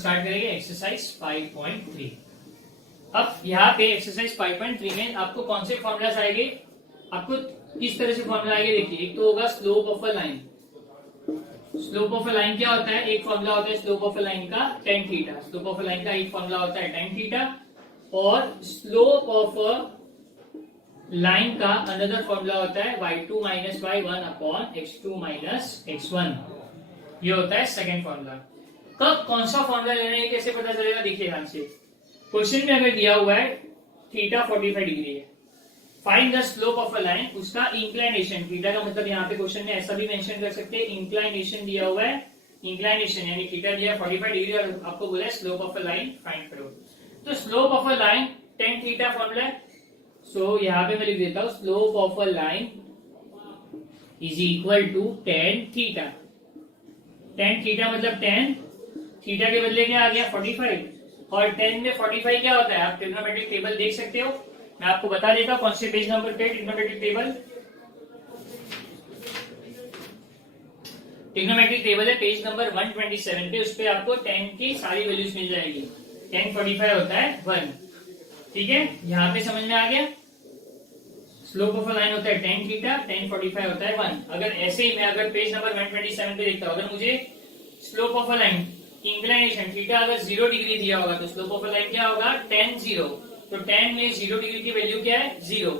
Start करेंगे exercise 5.3। अब यहाँ पे एक्सरसाइज 5.3 में आपको कौन से फॉर्मूलाज आएंगे, आपको किस तरह से फॉर्मूला आएंगे देखिए। एक तो होगा slope of a line. Slope of a line क्या होता है, एक फॉर्मूला होता है स्लोप ऑफ अ लाइन का tan theta. Slope of a line का एक फॉर्मूला होता है tan थीटा, और स्लोप ऑफ अ लाइन का अनदर फॉर्मूला होता है y2 minus y1 upon x2 minus x1। ये होता है सेकेंड फॉर्मूला। कब कौन सा फॉर्मूला लेना है कैसे पता चलेगा, देखिए ध्यान से। क्वेश्चन में अगर दिया हुआ है थीटा 45 डिग्री है, find the slope of a line, उसका इंक्लाइनेशन। थीटा का मतलब यहाँ पे क्वेश्चन में ऐसा भी मेंशन कर सकते हैं, इंक्लाइनेशन दिया हुआ है, इंक्लाइनेशन यानी थीटा दिया 45 डिग्री और आपको बोला है slope of a line find करो। तो slope of a line tan theta formula है। सो यहाँ पे मैं लिख देता हूँ slope of a line is equal to tan theta. tan theta मतलब tan थीटा के बदले क्या आ गया 45, और 10 में 45 क्या होता है, आप ट्रिग्नोमेट्रिक टेबल देख सकते हो। मैं आपको बता देता हूँ कौन से पेज नंबर पे ट्रिग्नोमेट्रिक टेबल। ट्रिग्नोमेट्रिक टेबल है पेज नंबर 127 पे, उस पे आपको 10 की सारी वैल्यूज मिल जाएगी। 10 45 होता है 1, ठीक है। यहाँ पे समझ में आ गया। स्लोप ऑफ अ लाइन होता है tan थीटा, tan 45 होता है 1। अगर ऐसे ही मैं अगर पेज नंबर 127 पे देखता हूँ, अगर मुझे slope of a line inclination theta अगर 0 डिग्री दिया होगा तो स्लोप ऑफ अ लाइन क्या होगा tan 0। तो tan में 0 डिग्री की वैल्यू क्या है 0,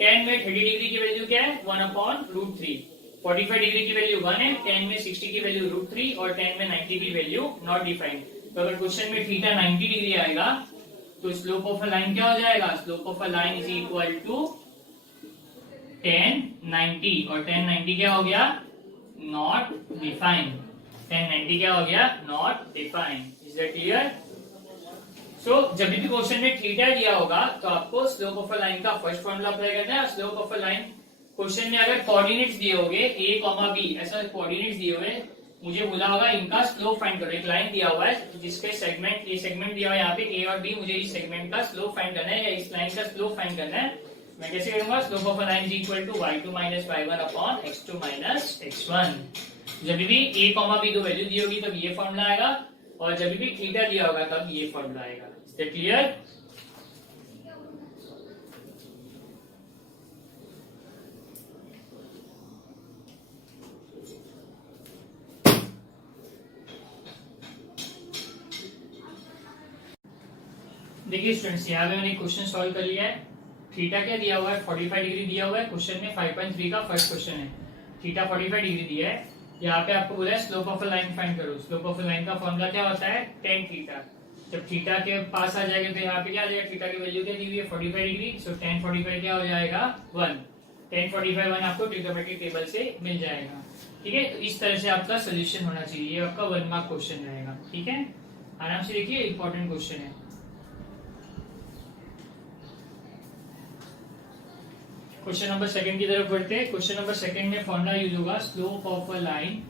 tan में 30 डिग्री की वैल्यू क्या है 1 अपॉन रूट 3, 45 डिग्री की वैल्यू 1 है, tan में 60 की वैल्यू रूट 3 और tan में 90 की वैल्यू नॉट डिफाइंड। तो अगर क्वेश्चन में थीटा 90 डिग्री आएगा तो स्लोप ऑफ अ लाइन क्या हो जाएगा, slope of a line is equal to tan 90, और tan 90 क्या हो गया नॉट डिफाइंड। tan 90 क्या हो गया not defined. Is that clear? So जब भी क्वेश्चन में थीटा दिया होगा तो आपको स्लोप ऑफ अ लाइन का फर्स्ट फॉर्मूला अप्लाई करना है। Slope of a line question में अगर कोऑर्डिनेट्स दिए होंगे a, b, ऐसा कोऑर्डिनेट्स दिए हुए, मुझे बोला होगा इनका स्लोप फाइंड करो। एक लाइन दिया हुआ है जिसके सेगमेंट, ये सेगमेंट दिया हुआ है यहाँ पे a और b, मुझे इस सेगमेंट का स्लोप फाइंड करना है या इस लाइन का स्लोप फाइंड करना है। मैं कैसे करूंगा, slope of a line is equal to y2 minus y1 upon x2 minus x1। जब भी a, b दो वैल्यू दी होगी तब ये फॉर्मूला आएगा, और जब भी थीटा दिया होगा तब ये फॉर्मूला आएगा। Is that clear? देखिए स्टूडेंट्स, यहाँ पे मैंने क्वेश्चन सॉल्व कर लिया है। थीटा क्या दिया हुआ है 45 डिग्री दिया हुआ है, क्वेश्चन में 5.3 का फर्स्ट क्वेश्चन है। थीटा 45 डिग्री दिया है, यहाँ पे आपको बोला है slope of a line find करो। स्लोप ऑफ अ लाइन का फॉर्मूला क्या होता है tan थीटा। जब थीटा के पास आ जाएगा तो यहाँ पे क्या आ जाएगा, थीटा की वैल्यू क्या दी हुई है 45 डिग्री, सो tan 45 क्या हो जाएगा 1। tan 45 1 आपको ट्रिग्नोमेट्रिक टेबल से मिल जाएगा, ठीक है। तो इस तरह से आपका सोल्यूशन होना चाहिए। ये आपका 1 मार्क क्वेश्चन रहेगा, ठीक है। आराम से देखिए, इंपॉर्टेंट क्वेश्चन है। क्वेश्चन नंबर सेकंड की तरफ बढ़ते हैं। क्वेश्चन नंबर सेकंड में फॉर्मूला यूज होगा slope of a line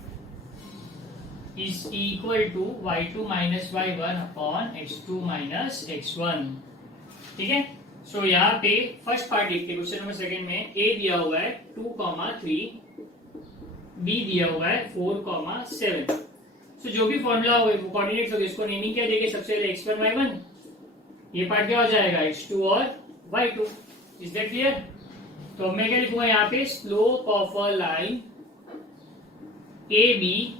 is equal to y2 minus y1 upon x2 minus x1, ठीक है। सो यहाँ पे फर्स्ट पार्ट देखते हैं। क्वेश्चन नंबर सेकंड में a दिया हुआ है 2,3, b दिया हुआ है 4,7। सो जो भी फॉर्मूला हो कोऑर्डिनेट्स हो इसको नेमिंग क्या देंगे, सबसे पहले x1 y1, ये पार्ट क्या हो जाएगा x2 और y2। Is that clear? तो मैं क्या लिखूंगा यहाँ पे, slope of a line A B,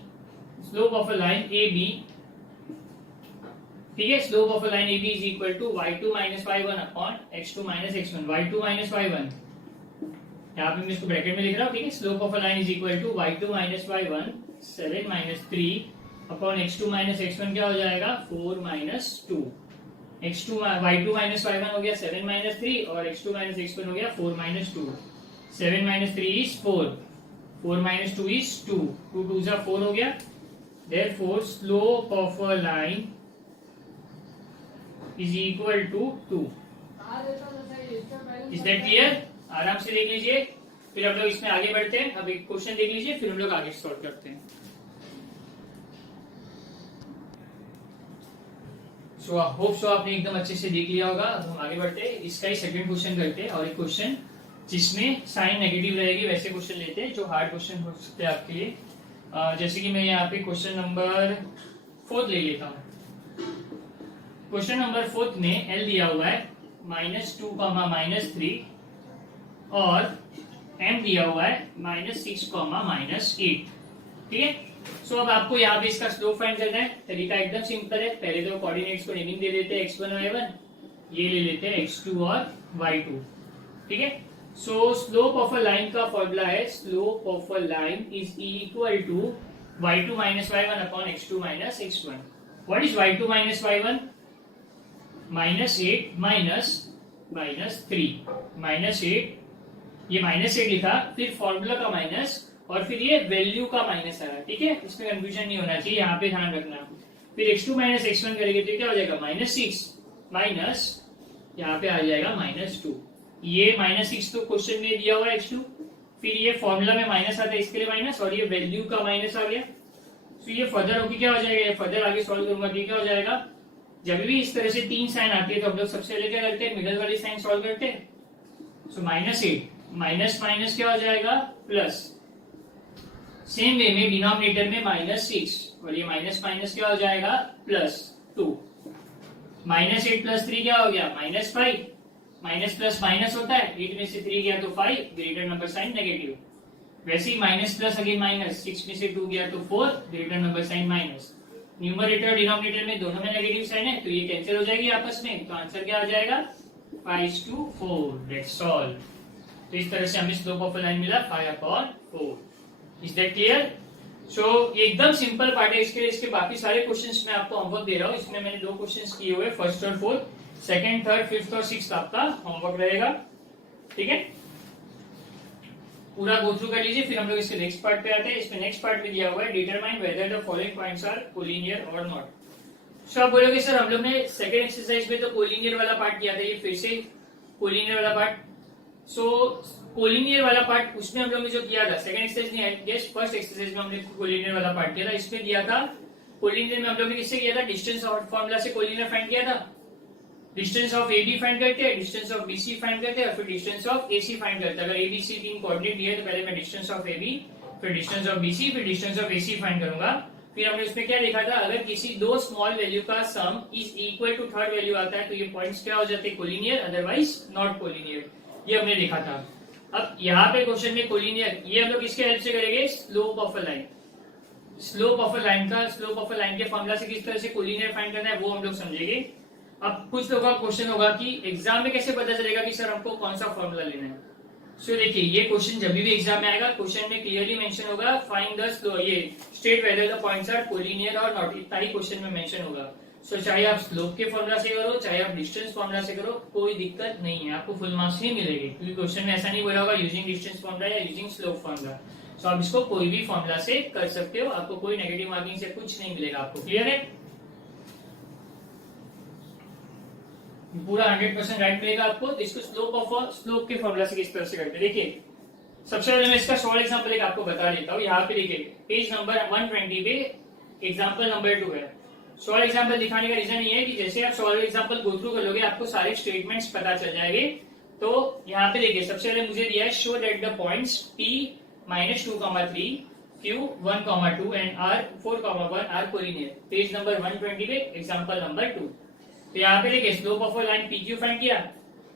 slope of a line A B, ठीक है। Slope of a line A B is equal to y2 minus y1 upon x2 minus x1। y2 minus y1 यहाँ पे मैं इसको bracket में लिख रहा हूँ, ठीक है। Slope of a line is equal to y2 minus y1 7 minus 3 upon x2 minus x1 क्या हो जाएगा 4 minus 2। x2 y2 minus y1 हो गया 7 माइनस 3 और x2 माइनस x1 हो गया 4 minus 2। 7 minus 3 is 4, 4 minus 2 is 2, 2 2 जा 4 हो गया। Therefore slope of a line is equal to 2. Is that clear? आराम से देख लीजिए, फिर हम लोग इसमें आगे बढ़ते हैं। अब एक क्वेश्चन देख लीजिए, फिर हम लोग आगे सॉल्व करते हैं। सो होप सो आपने एकदम अच्छे से देख लिया होगा। अब हम आगे बढ़ते हैं, इसका ही सेकंड क्वेश्चन करते हैं, और एक क्वेश्चन जिसमें साइन नेगेटिव रहेगी वैसे क्वेश्चन लेते हैं जो हार्ड क्वेश्चन हो सकते हैं आपके लिए। जैसे कि मैं यहाँ पे क्वेश्चन नंबर 4 ले लेता हूँ। क्वेश्चन नंबर 4 में एल दिया हुआ है -2, -3 और एम दिया हुआ है -6, -8। ठीक है। सो अब आपको यहाँ पे इसका स्लोप फाइंड करना है। तरीका एकदम सिंपल है। पहले तो कोऑर्डिनेट्स को नेमिंग दे देते हैं x1 y1, ये ले लेते हैं x2 और y2। ठीक है। So slope of a line का फॉर्मूला है, slope of a line is equal to y2 minus y1 upon x2 minus x1। What is y2 minus y1? -8 minus 3 -8, ये -8 लिखा, फिर फॉर्मूला का माइनस और फिर ये वैल्यू का माइनस आ रहा है। ठीक है, इसमें कंफ्यूजन नहीं होना चाहिए, यहाँ पे ध्यान रखना। फिर x2 माइनस x1 करेंगे तो क्या हो जाएगा? -6 माइनस यहाँ पे आ जाएगा -2। ये -6 तो क्वेश्चन में दिया हुआ है x2, फिर ये फॉर्मूला में माइनस आता है, इसके लिए माइनस, और ये वैल्यू का माइनस आ गया। तो ये फर्दर होगी क्या हो जाएगा? फर्दर आगे सॉल्व करूंगा तो क्या हो जाएगा? जब भी इस तरह से 3 साइन आती है तो हम लोग सबसे पहले क्या करते हैं? मिडल वाली साइन सॉल्व करते हैं। सो -8 माइनस माइनस क्या हो जाएगा? प्लस। सेम वे में डिनोमिनेटर में -6 और ये माइनस माइनस क्या हो जाएगा? +2। -8 + 3 क्या हो गया? -5। माइनस प्लस माइनस होता है, 8 में से 3 गया तो 5, ग्रेटर नंबर साइन नेगेटिव। वैसे ही माइनस प्लस अगेन माइनस, 6 में से 2 गया तो 4, greater number sign minus. Numerator denominator में दोनों में नेगेटिव साइन है तो ये कैंसिल हो जाएगी आपस में, तो आंसर क्या आ जाएगा? 5/4। That's all. तो इस तरह से हमें स्लोप ऑफ अ लाइन मिला 5/4। Is that clear? सो एकदम सिंपल पार्ट है। इसके बाकी सारे क्वेश्चंस मैं आपको होमवर्क दे रहा हूँ। इसमें मैंने 2 क्वेश्चंस किए हुए, फर्स्ट और फोर्थ, सेकंड, थर्ड, फिफ्थ और सिक्स्थ आपका होमवर्क रहेगा। ठीक है, पूरा गो थ्रू कर लीजिए, फिर हम लोग इसके नेक्स्ट पार्ट पे आते हैं। इसमें नेक्स्ट पार्ट में दिया हुआ है determine whether the following points are collinear और नॉट। सो आप बोलोगे सर हम लोग ने सेकंड एक्सरसाइज में तो कोलिनियर वाला पार्ट किया था, ये फिर से कोलिनियर वाला पार्ट। सो कोलिनियर वाला पार्ट उसमें हम लोग ने जो किया था, सेकंड एक्सरसाइज नहीं है, फर्स्ट एक्सरसाइज में हमने कोलिनियर वाला पार्ट किया था। इसमें दिया था कोलिनियर में हम लोग ने किससे किया था? डिस्टेंस और फॉर्मूला से कोलिनियर फाइंड किया था। डिस्टेंस ऑफ AB फाइंड करते हैं, डिस्टेंस ऑफ BC फाइंड करते हैं और फिर डिस्टेंस ऑफ AC फाइंड करते हैं। अगर ABC 3 कोऑर्डिनेट दिए तो पहले मैं डिस्टेंस ऑफ AB, फिर डिस्टेंस ऑफ BC, फिर डिस्टेंस ऑफ AC फाइंड करूंगा। फिर हमने उसमें क्या देखा था? अगर किसी 2 स्मॉल वैल्यू का sum is equal to third value आता है तो ये पॉइंट्स क्या हो जाते हैं? Collinear, otherwise not collinear. ये हमने देखा था। अब यहाँ पे क्वेश्चन में कोलिनियर, ये हम लोग इसके हेल्प से करेंगे slope of a line. Slope of a line के फॉर्मूला से किस तरह से कोलिनियर फाइंड करना है वो हम लोग समझेंगे। अब कुछ लोगों का क्वेश्चन होगा कि एग्जाम में कैसे पता चलेगा कि सर हमको कौन सा फॉर्मूला लेना है। सो देखिए, ये क्वेश्चन जब भी एग्जाम में आएगा, क्वेश्चन में क्लियरली मेंशन होगा फाइंड द स्लोप, ये state whether the points are collinear और नॉट, इतना ही क्वेश्चन में मेंशन होगा। सो चाहे आप स्लोप के फॉर्मूला से करो, चाहे आप डिस्टेंस फॉर्मूला से करो, कोई दिक्कत नहीं है, आपको फुल मार्क्स ही मिलेंगे, क्योंकि क्वेश्चन में ऐसा नहीं बोला होगा यूजिंग डिस्टेंस फॉर्मूला या यूजिंग स्लोप फॉर्मूला। सो आप इसको कोई भी फॉर्मूला से कर सकते हो, आपको कोई नेगेटिव मार्किंग से कुछ नहीं मिलेगा। आपको क्लियर है? पूरा 100% राइट मिलेगा आपको। तो इसको स्लोप के फॉर्मूला से किस तरह से करते हैं देखिए। सबसे पहले मैं इसका शॉर्ट एग्जांपल एक आपको बता देता हूँ। यहाँ पे देखिए पेज नंबर 120 पे एग्जांपल नंबर 2 है। शॉर्ट एग्जांपल दिखाने का रीजन ये है कि जैसे आप शॉर्ट एग्जांपल गो थ्रू कर लोगे आपको सारे स्टेटमेंट्स पता चल जाएंगे। तो यहाँ पे देखिए सबसे पहले मुझे दिया है show that the points P -2, 3, Q 1, 2 and R 4, 1 are collinear. Page number 120 पे एग्जांपल नंबर 2। तो यहाँ पे देखिए slope of a line PQ find किया,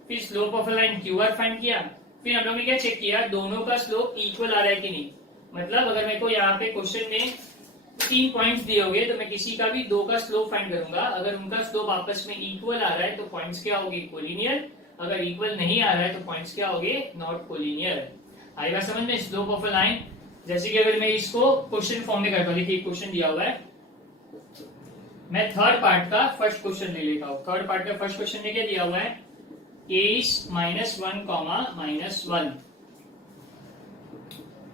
फिर slope of a line QR find किया, फिर हम लोग ने क्या चेक किया? दोनों का स्लोप इक्वल आ रहा है कि नहीं। मतलब अगर मेरे को यहाँ पे क्वेश्चन में 3 पॉइंट्स दिए होंगे तो मैं किसी का भी 2 का स्लोप फाइंड करूंगा। अगर उनका स्लोप आपस में इक्वल आ रहा है तो पॉइंट्स क्या होगी? कोलिनियर। अगर इक्वल नहीं आ रहा है तो पॉइंट्स क्या होंगे? Not collinear. आएगा समझ में? स्लोप ऑफ अ लाइन, जैसे कि अगर मैं इसको क्वेश्चन फॉर्म में करता हूँ, देखिए क्वेश्चन दिया हुआ है, मैं थर्ड पार्ट का फर्स्ट क्वेश्चन ले लेता हूँ। थर्ड पार्ट का फर्स्ट क्वेश्चन में क्या दिया हुआ है? A is -1, -1,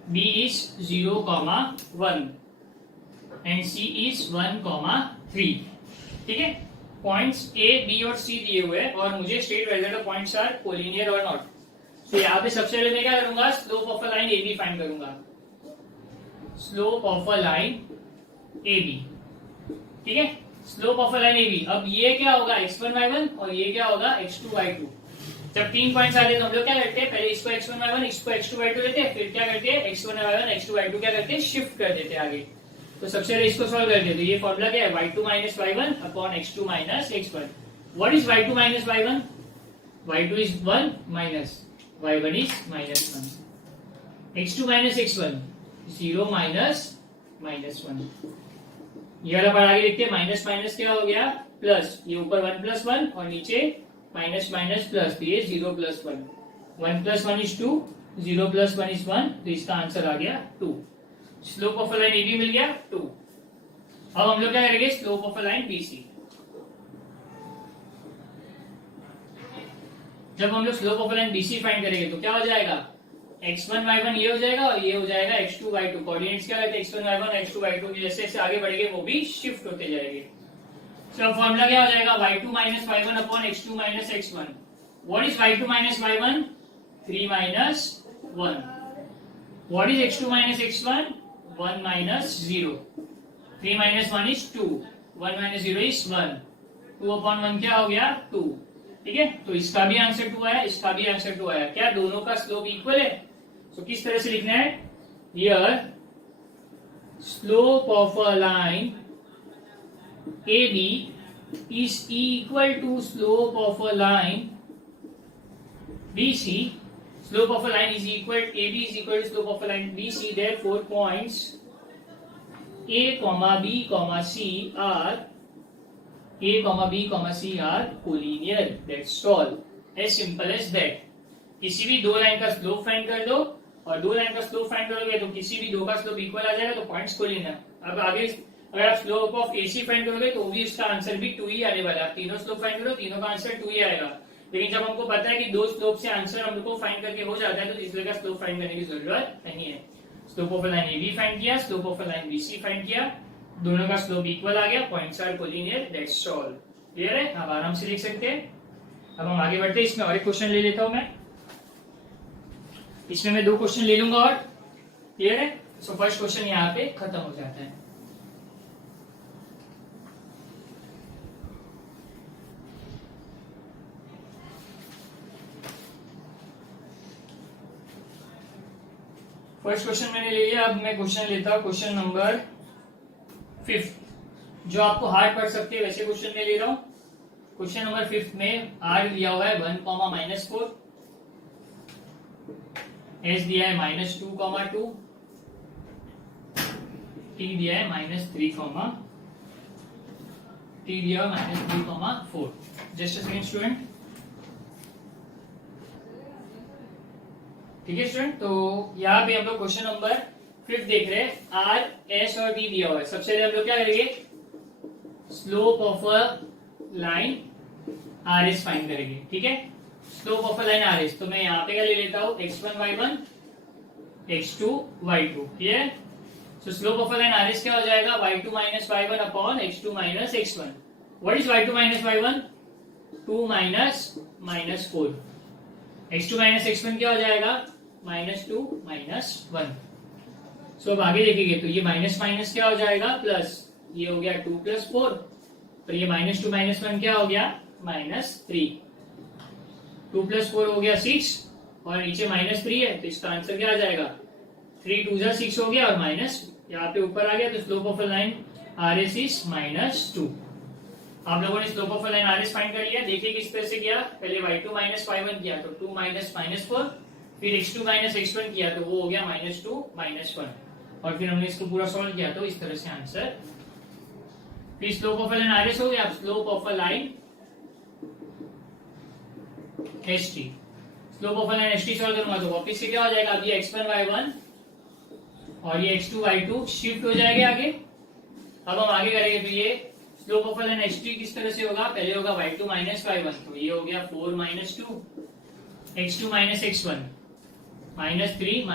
B is 0, 1 and C is 1, 3। ठीक है, पॉइंट्स A, B और C दिए हुए हैं और मुझे state whether the points are collinear और नॉट। तो यहाँ पे सबसे पहले मैं क्या करूंगा? Slope of a line AB find करूंगा। Slope of a line AB, ठीक है, slope of a line AB। अब ये क्या होगा? x1, y1 और ये क्या होगा? x2, y2। जब 3 पॉइंट्स आते हैं तो हम लोग क्या करते हैं? पहले इसको x1, y1, इसको x2, y2 लेते हैं, फिर क्या करते हैं? x1, y1, x2, y2 क्या करते हैं? शिफ्ट कर देते हैं आगे। तो सबसे पहले इसको सॉल्व करते हैं। तो ये फॉर्मूला क्या है, y2 minus y1 upon x2 minus x1। What is y2 minus y1? y2 is 1 minus y1 is minus 1। x2 minus x1 0 minus minus 1। ये वाला पढ़ा के देखते हैं। माइनस माइनस क्या हो गया प्लस, ये ऊपर 1 प्लस 1 और नीचे माइनस माइनस प्लस, तो ये 0 plus 1। 1 plus 1 is 2, 0 plus 1 is 1, तो इसका आंसर आ गया 2। Slope of a line A B मिल गया 2। अब हम लोग क्या करेंगे, slope of a line B C. जब हम लोग slope of a line B C find करेंगे तो क्या हो जाएगा, x1 y1 ये हो जाएगा और ये हो जाएगा x2 y2। कोऑर्डिनेट्स क्या रहते हैं, x1 y1 x2 y2 जैसे जैसे आगे बढ़ेंगे वो भी शिफ्ट होते जाएंगे। तो फॉर्मूला क्या हो जाएगा, y2 minus y1 upon x2 minus x1। What is y2 minus y1? 3 minus 1। What is x2 minus x1? 1 minus 0। 3 minus 1 is 2, 1 minus 0 is 1। 2 upon 1 क्या हो गया 2। ठीक है, तो इसका भी आंसर 2 आया, इसका भी आंसर 2 आया। क्या दोनों का स्लोप इक्वल है? तो किस तरह से लिखना है, here slope of a line A B is equal to slope of a line BC. Slope of a line is equal, AB is equal to slope of a line BC. Therefore, points A, B, C are collinear. That's all. As simple as that. किसी भी दो line का slope find कर दो और दो line का slope find करोगे तो किसी भी दो का स्लोप इक्वल आ जाएगा, तो पॉइंट्स कोलिनियर। अब आगे अगर आप स्लोप ऑफ एसी फाइंड करोगे तो भी उसका आंसर भी 2 ही आने वाला है। आप तीनों स्लोप फाइंड करो, तीनों का आंसर 2 ही आएगा। लेकिन जब हमको पता है कि दो स्लोप से आंसर हम लोग को फाइंड करके हो जाता है तो तीसरे का स्लोप फाइंड करने की जरूरत नहीं है। Slope of line A B find किया, slope of line B C find किया, दोनों का स्लोप इक्वल आ गया, points are collinear. That's all. Clear है, आप आराम से लिख सकते हैं। अब हम आगे बढ़ते हैं। इसमें और एक क्वेश्चन ले लेता हूं मैं, इसमें मैं 2 क्वेश्चन ले लूंगा और। क्लियर है, सो फर्स्ट क्वेश्चन यहाँ पे खत्म हो जाता है। फर्स्ट क्वेश्चन मैंने ले लिया। अब मैं क्वेश्चन लेता हूं, क्वेश्चन नंबर 5। जो आपको हार्ड पढ़ सकते हैं वैसे क्वेश्चन में ले रहा हूं। क्वेश्चन नंबर 5 में r दिया हुआ है 1, -4, s दिया है -2, -2, t दिया है -3, t दिया है -3, 4। Just a second student. ठीक है स्टूडेंट, तो यहाँ पे हम लोग क्वेश्चन नंबर 5 देख रहे हैं। r, s और b दिया हुआ है। सबसे पहले हम लोग क्या करेंगे, slope of a line R S find करेंगे। ठीक है, slope of a line R S. तो मैं यहाँ पे क्या ले लेता हूँ, x1 y1 x2 y2। ठीक है, so slope of a line R S क्या हो जाएगा, y2 minus y1 upon x2 minus x1। What is y2 minus y1? 2 minus -4। x2 minus x1 क्या हो जाएगा, -2 -1। सो अब आगे देखेंगे तो ये माइनस माइनस क्या हो जाएगा, प्लस। ये हो गया 2 + 4, तो ये -2 -1 क्या हो गया, -3। 2 + 4 हो गया 6 और नीचे -3 है, तो इसका आंसर क्या आ जाएगा, 3 2 6 हो गया और माइनस यहाँ पे ऊपर आ गया। तो slope of a line R S is -2। आप लोगों ने slope of a line R S find कर लिया। देखिए किस तरह से किया, पहले y2 माइनस y1 किया तो 2 माइनस -4, फिर x2 माइनस x1 किया तो वो हो गया -2 -1, और फिर हमने इसको पूरा सॉल्व किया तो इस तरह से आंसर। फिर slope of a line R S हो गया। Slope of a line S T, slope of a line S T solve करूंगा तो वापिस से क्या हो जाएगा, अभी x1 y1 और ये x2 y2 शिफ्ट हो जाएंगे आगे। अब हम आगे करेंगे तो ये slope of a line S T किस तरह से होगा, पहले होगा y2 माइनस y1, तो ये हो गया 4 -2, x2 माइनस x1 -3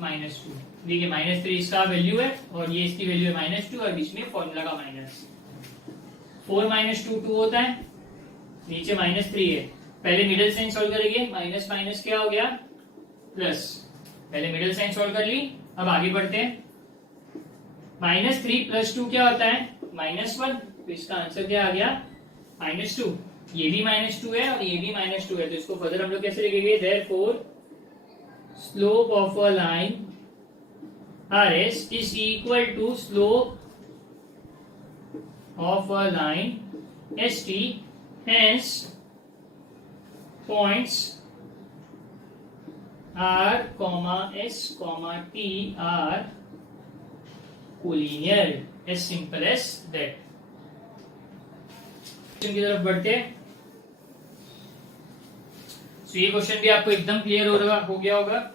-2। देखिए -3 इसका वैल्यू है और ये इसकी वैल्यू है -2 और बीच में फॉर्मूला का माइनस। 4 -2 2 होता है, नीचे -3 है। पहले मिडिल साइन सॉल्व करेंगे, माइनस माइनस क्या हो गया, प्लस। पहले मिडिल साइन सॉल्व कर ली। अब आगे बढ़ते हैं। -3 + 2 क्या होता है, -1, तो इसका आंसर क्या आ गया, -2। ये भी -2 है और ये भी -2 है, तो इसको फर्दर हम लोग कैसे लिखेंगे, therefore slope of a line R S is equal to slope of a line S T, hence points R comma S comma T are collinear, as simple as that. Question की तरफ बढ़ते हैं। तो ये क्वेश्चन भी आपको एकदम clear हो गया होगा।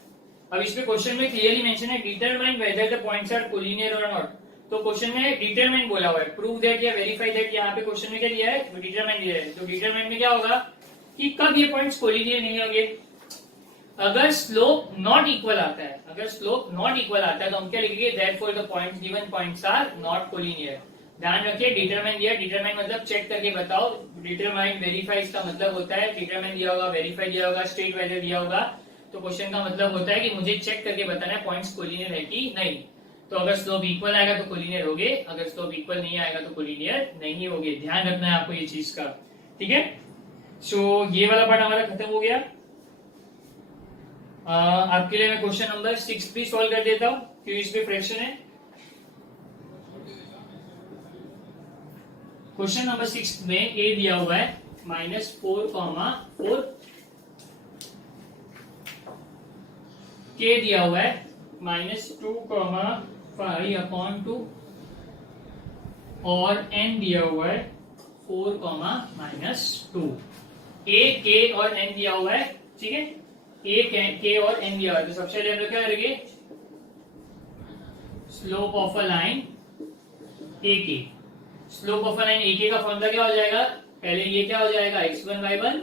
अब इसमें क्वेश्चन में क्लियरली मेंशन है determine whether the points are collinear और नॉट। तो क्वेश्चन में डिटरमाइन बोला हुआ है, प्रूव दैट या वेरीफाई दैट। यहाँ पे क्वेश्चन में क्या दिया है, तो डिटरमाइन दिया है। तो डिटरमाइन में क्या होगा कि कब ये पॉइंट्स कोलिनियर नहीं होंगे, अगर स्लोप नॉट इक्वल आता है। अगर स्लोप नॉट इक्वल आता है तो हम क्या लिखेंगे, therefore the points given points are not collinear. ध्यान रखिए डिटरमाइन दिया, डिटरमाइन मतलब चेक करके बताओ। डिटरमाइन वेरीफाई इसका मतलब होता है, डिटरमाइन दिया होगा, वेरीफाई दिया होगा, स्टेट वेदर दिया होगा, तो क्वेश्चन का मतलब होता है कि मुझे चेक करके बताना है पॉइंट्स कोलिनियर है कि नहीं। तो अगर स्लोप इक्वल आएगा तो कोलिनियर होगे, अगर स्लोप इक्वल नहीं आएगा तो कोलिनियर नहीं होगे। ध्यान रखना है आपको ये चीज का, ठीक है। सो ये वाला पार्ट हमारा खत्म हो गया। आपके लिए मैं क्वेश्चन नंबर 6 भी सॉल्व कर देता हूं, क्योंकि इसमें फ्रैक्शन है। क्वेश्चन नंबर 6 में ए दिया हुआ है -4,4, के दिया हुआ है -2,5/2 और एन दिया हुआ है 4,-2। ए, के और एन दिया हुआ है, ठीक है। ए, के और एन दिया हुआ है, तो सबसे पहले हम लोग क्या करेंगे, slope of a line A के। Slope of a line A के का फॉर्मूला क्या हो जाएगा, पहले ये क्या हो जाएगा x1 y1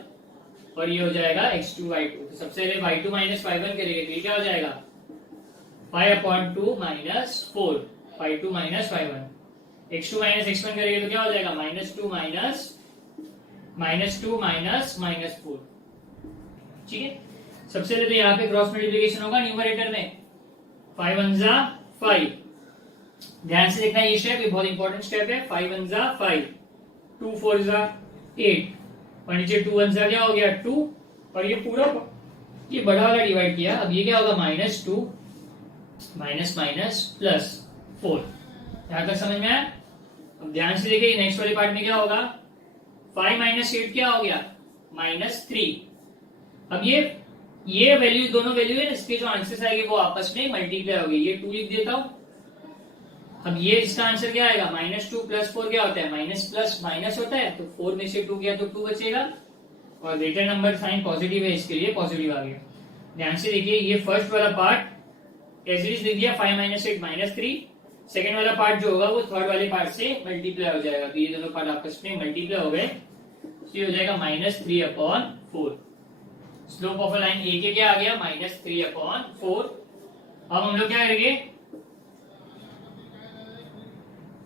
और ये हो जाएगा x2 y2। तो सबसे पहले y2 माइनस y1 करेंगे तो ये क्या हो जाएगा 5/2 -4 y2 minus y1। x2 minus x1 करेंगे तो क्या हो जाएगा -2 माइनस -4, ठीक है। सबसे पहले तो यहाँ पे क्रॉस मल्टीप्लिकेशन होगा न्यूमरेटर में, 5 1 जा 5। ध्यान से देखना ये स्टेप, ये बहुत इंपॉर्टेंट स्टेप है। 5 1 जा 5, 2 4 जा 8 और नीचे 2 1 जा क्या हो गया 2, और ये पूरा ये बड़ा वाला डिवाइड किया। अब ये क्या होगा -2 माइनस +4। यहां तक समझ में आया। अब ध्यान से देखिए नेक्स्ट वाले पार्ट में क्या होगा, 5 - 8 क्या हो गया -3। अब ये वैल्यू, दोनों वैल्यू है, इसके जो आंसर्स आएंगे वो आपस में मल्टीप्लाई होगी। ये 2 लिख देता हूं। अब ये इसका आंसर क्या आएगा, -2 + 4 क्या होता है, माइनस प्लस माइनस होता है, तो 4 में से 2 गया तो 2 बचेगा, और ग्रेटर नंबर साइन पॉजिटिव है, इसके लिए पॉजिटिव आ गया। ध्यान से देखिए ये फर्स्ट वाला पार्ट एज इट इज लिख दिया, 5 - 8 -3। सेकंड वाला पार्ट जो होगा वो थर्ड वाले पार्ट से मल्टीप्लाई हो जाएगा, तो ये दोनों पार्ट आपस में मल्टीप्लाई हो गए, तो ये हो जाएगा -3/4। Slope of a line A के क्या आ गया -3/4। अब हम लोग क्या करेंगे,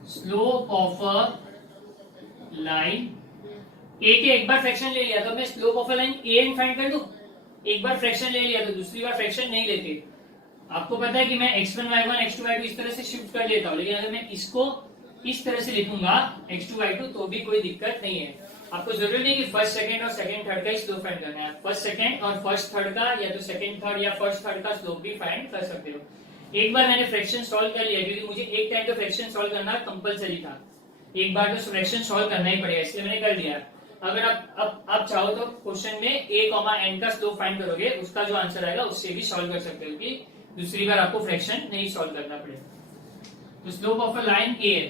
slope of a line A K एक बार फ्रैक्शन ले लिया तो मैं slope of a line A N find कर दूं। एक बार फ्रैक्शन ले लिया तो दूसरी बार फ्रैक्शन नहीं लेते। आपको पता है कि मैं x1 y1 x2 y2 इस तरह से शिफ्ट कर लेता हूं, लेकिन अगर मैं इसको इस तरह से लिखूंगा x2 y2 तो भी कोई दिक्कत नहीं है। आपको जरूरी नहीं कि फर्स्ट सेकंड और सेकंड थर्ड का ही स्लोप फाइंड करना है, फर्स्ट सेकंड और फर्स्ट थर्ड का, या तो सेकंड थर्ड या फर्स्ट थर्ड का स्लोप भी फाइंड कर सकते हो। एक बार मैंने फ्रैक्शन सॉल्व कर लिया, क्योंकि मुझे एक टाइम तो फ्रैक्शन सॉल्व करना कंपलसरी था, एक बार तो फ्रैक्शन सॉल्व करना ही पड़ेगा, इसलिए मैंने कर लिया। अगर आप चाहो तो क्वेश्चन में a, n का स्लोप फाइंड करोगे, उसका जो आंसर आएगा उससे भी सॉल्व कर सकते हो, कि दूसरी बार आपको फ्रैक्शन नहीं सॉल्व करना पड़ेगा। तो slope of a line a,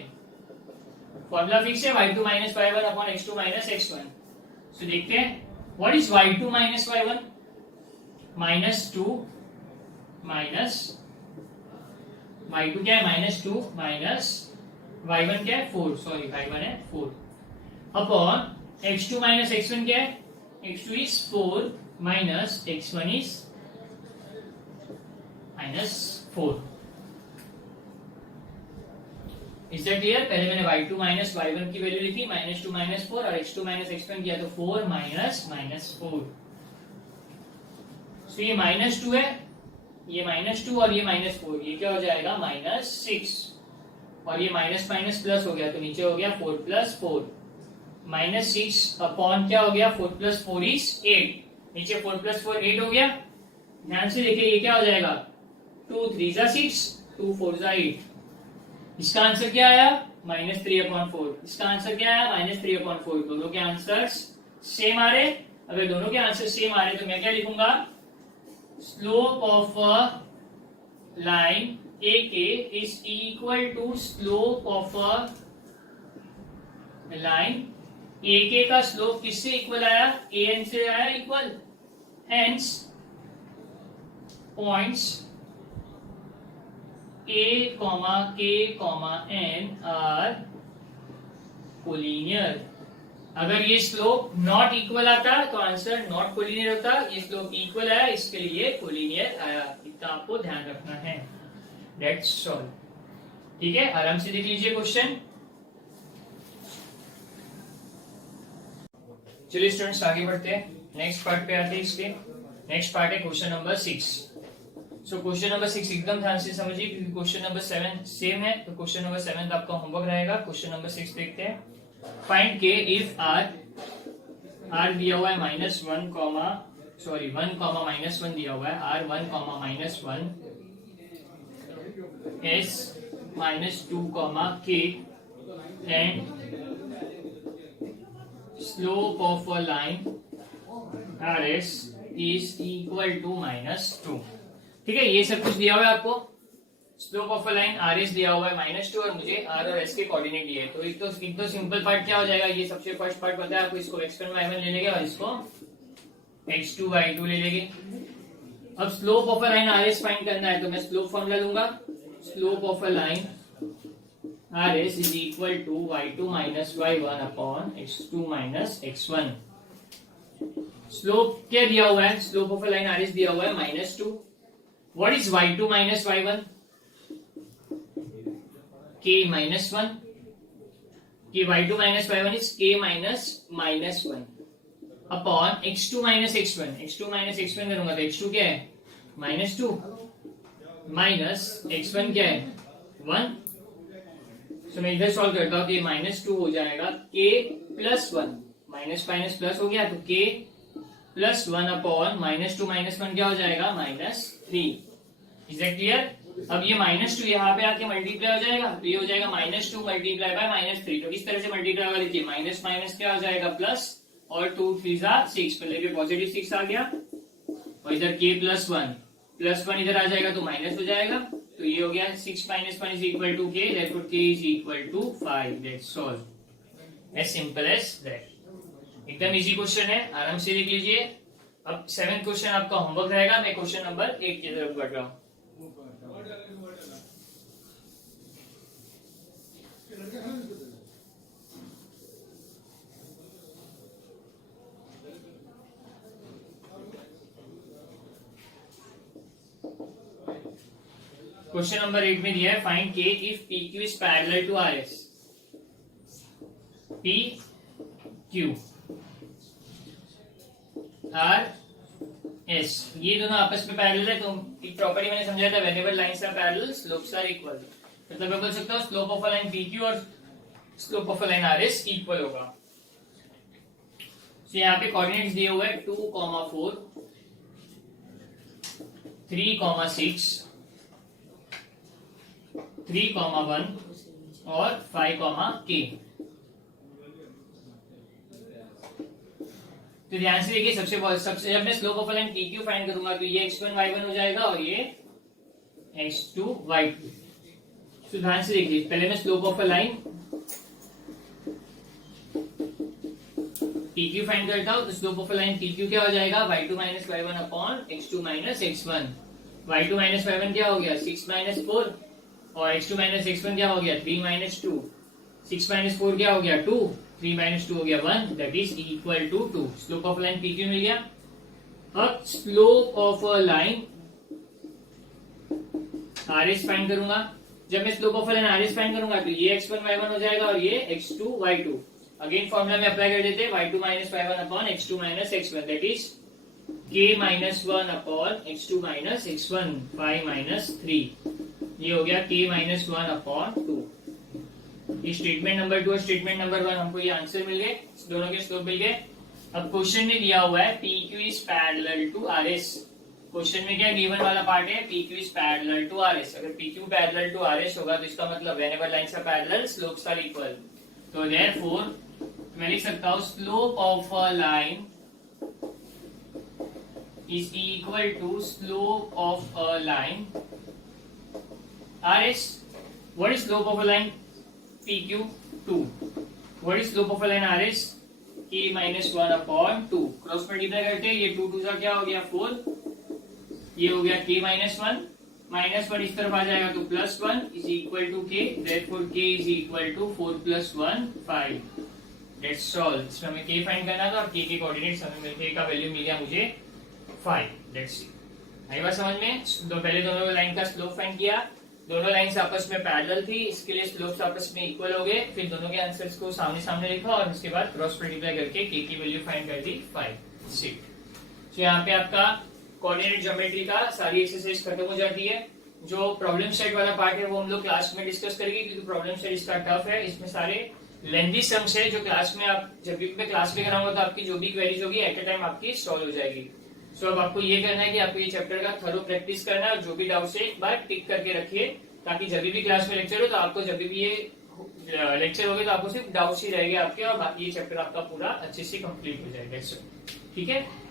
formula fix है y2 - y1 x2 - x1। तो देखते हैं what is y2 - y1, -2 minus y2 क्या है -2 माइनस y1 क्या है 4, सॉरी y1 है 4 अपॉन x2 - x1 क्या है, x2 is 4 minus x1 is -4। Is that clear. पहले मैंने y2 - y1 की वैल्यू लिखी -2 -4 और x2 - x1 किया तो 4 -4। तो ये -2 है, ये -2 और ये -4, ये क्या हो जाएगा -6, और ये माइनस माइनस प्लस हो गया तो नीचे हो गया 4 + 4 -6 अपॉन क्या हो गया 4 + 4 इज 8, नीचे 4 + 4 8 हो गया। ध्यान से देखिए ये क्या हो जाएगा 2 3 जा 6 2 4 8। इसका आंसर क्या आया? -3/4। इसका आंसर क्या आया? -3/4। दोनों के आंसर सेम आ रहे। अगर दोनों के आंसर सेम आ रहे तो मैं क्या लिखूंगा? Slope of a line AK is equal to slope of a line. AK का स्लोप किससे इक्वल आया? AN से आया equal. Hence points A, K, N are collinear. अगर ये स्लोप नॉट इक्वल आता तो आंसर नॉट कोलिनियर होता। ये स्लोप इक्वल आया, इसके लिए कोलिनियर आया। इतना आपको ध्यान रखना है। That's all. ठीक है, आराम से देख लीजिए क्वेश्चन। चलिए स्टूडेंट्स आगे बढ़ते हैं, नेक्स्ट पार्ट पे आते हैं। इसके नेक्स्ट पार्ट है question number 6। So question number 6 एकदम ध्यान से समझिए क्योंकि क्वेश्चन नंबर 7 सेम है। तो क्वेश्चन नंबर 7 आपका होमवर्क रहेगा। क्वेश्चन नंबर 6 देखते हैं। फाइंड के इफ आर दिया हुआ है -1, 1, -1 दिया हुआ है। R 1, -1 S -2, K and slope of a line RS is equal to -2। ठीक है, ये सब कुछ दिया हुआ है आपको। Slope of a line RS दिया हुआ है -2 और मुझे R और S के कोऑर्डिनेट दिए। तो एक तो सिंपल पार्ट क्या हो जाएगा? ये सबसे फर्स्ट पार्ट पता है आपको। इसको x1 y1 ले लेंगे और इसको x2 y2 ले लेंगे। अब slope of a line RS find करना है तो मैं स्लोप फॉर्मूला लूंगा। Slope of a line RS is equal to y2 minus y1 upon x2 minus x1। Slope क्या दिया हुआ है? Slope of a line RS दिया हुआ है -2। What is y2 minus y1? K -1। कि y2 minus y1 is K minus -1 upon x2 minus x1। x2 minus x1 करूंगा तो x2 क्या है? -2 माइनस x1 क्या है? 1। तो मैं इधर सॉल्व करता हूँ कि -2 हो जाएगा K + 1। माइनस माइनस प्लस हो गया तो K + 1 अपॉन -2 -1 क्या हो जाएगा? -3। Is that clear? अब ये -2 यहाँ पे आके मल्टीप्लाई हो जाएगा तो ये हो जाएगा -2 मल्टीप्लाई बाय -3। तो किस तरह से मल्टीप्लाई होगा? देखिए माइनस माइनस क्या हो जाएगा? प्लस, और 2 3 6, मतलब ये पॉजिटिव 6 आ गया और इधर K + 1 इधर आ जाएगा तो माइनस हो जाएगा। तो ये हो गया 6 - 1 = K, therefore K = 5। That's all, as simple as that. एकदम इजी क्वेश्चन है, आराम से देख लीजिए। अब 7th क्वेश्चन आपका होमवर्क रहेगा। मैं क्वेश्चन नंबर 8 की तरफ बढ़ रहा हूँ। क्वेश्चन नंबर 8 में दिया है find K if PQ is parallel to RS। PQ RS ये दोनों आपस में पैरेलल है। तो एक प्रॉपर्टी मैंने समझाया था, whenever lines are parallel slopes are equal. मतलब मैं बोल सकता हूँ slope of a line PQ और slope of a line RS equal होगा। तो यहाँ पे कोऑर्डिनेट्स दिए हुए हैं 2, 4, 3, 6, 3, 1 और 5, K। तो ध्यान से देखिए, सबसे जब मैं slope of line PQ find करूंगा तो ये x1 y1 हो जाएगा और ये x2 y2। तो ध्यान से देखिए, पहले मैं slope of line PQ find करता हूं। तो स्लोप ऑफ लाइन PQ क्या हो जाएगा? y2 - y1 upon x2 - x1। y2 - y1 क्या हो गया? 6 - 4 और x2 - x1 क्या हो गया? 3 - 2। 6 - 4 क्या हो गया? 2। 3 - 2 हो गया 1, that is equal to 2। Slope of line PQ मिल गया। अब slope of a line RS find करूंगा। जब मैं slope of line RS find करूंगा तो ये x1 y1 हो जाएगा और ये x2 y2। अगेन फॉर्मूला में अप्लाई कर देते हैं, y2 - y1 upon x2 - x1, that is K - 1 upon x2 - x1, 5 - 3। ये हो गया K - 1 अपॉन 2। ये स्टेटमेंट नंबर 2 और स्टेटमेंट नंबर 1 हमको ये आंसर मिल गए, दोनों के स्लोप मिल गए। अब क्वेश्चन में दिया हुआ है PQ is parallel to RS। Question में क्या गिवन वाला पार्ट है, PQ is parallel to RS। अगर PQ पैरेलल टू RS होगा तो इसका मतलब whenever lines are parallel slopes are equal. तो देयरफॉर मैं लिख सकता हूं slope of a line is equal to slope of a line RS। What is slope of a line PQ? 2। What is slope of a line RS? K minus 1 upon 2। Cross multiply करते हैं, ये 2 2 क्या हो गया 4, ये हो गया K minus 1, minus 1 इस तरफ आ जाएगा तो plus 1 is equal to K। Therefore K is equal to 4 plus 1 5। That's all. इसमें हमें K फाइंड करना था और K के कोऑर्डिनेट्स हमें मिलके का वैल्यू मिल गया मुझे 5। That's it. आई बात समझ में? तो पहले दोनों लाइन का स्लोप फाइंड किया, दोनों लाइंस आपस में पैरेलल थी, इसके लिए स्लोप्स आपस में इक्वल हो गए, फिर दोनों के आंसर्स को सामने सामने लिखा और उसके बाद क्रॉस मल्टीप्लाई करके K की वैल्यू फाइंड कर दी 5 6। तो यहाँ पे आपका कोऑर्डिनेट ज्योमेट्री का सारी एक्सरसाइज खत्म हो जाती है। जो प्रॉब्लम सेट वाला पार्ट है वो हम लोग क्लास में डिस्कस करेंगे, क्योंकि प्रॉब्लम सेट इसका टफ है। इसमें सारे लेंथी सम्स है जो क्लास में आप जब भी मैं क्लास में कराऊंगा तो आपकी जो भी क्वेरीज होगी एट अ टाइम आपकी सॉल्व हो जाएगी। सो अब आपको ये करना है कि आपको ये चैप्टर का थरो प्रैक्टिस करना है और जो भी डाउट है एक बार टिक करके रखिए, ताकि जब भी क्लास में लेक्चर हो तो आपको जब भी ये लेक्चर होगे तो आपको सिर्फ डाउट्स ही रहेंगे आपके, और बाकी ये चैप्टर आपका पूरा अच्छे से कंप्लीट हो जाएगा। ठीक है।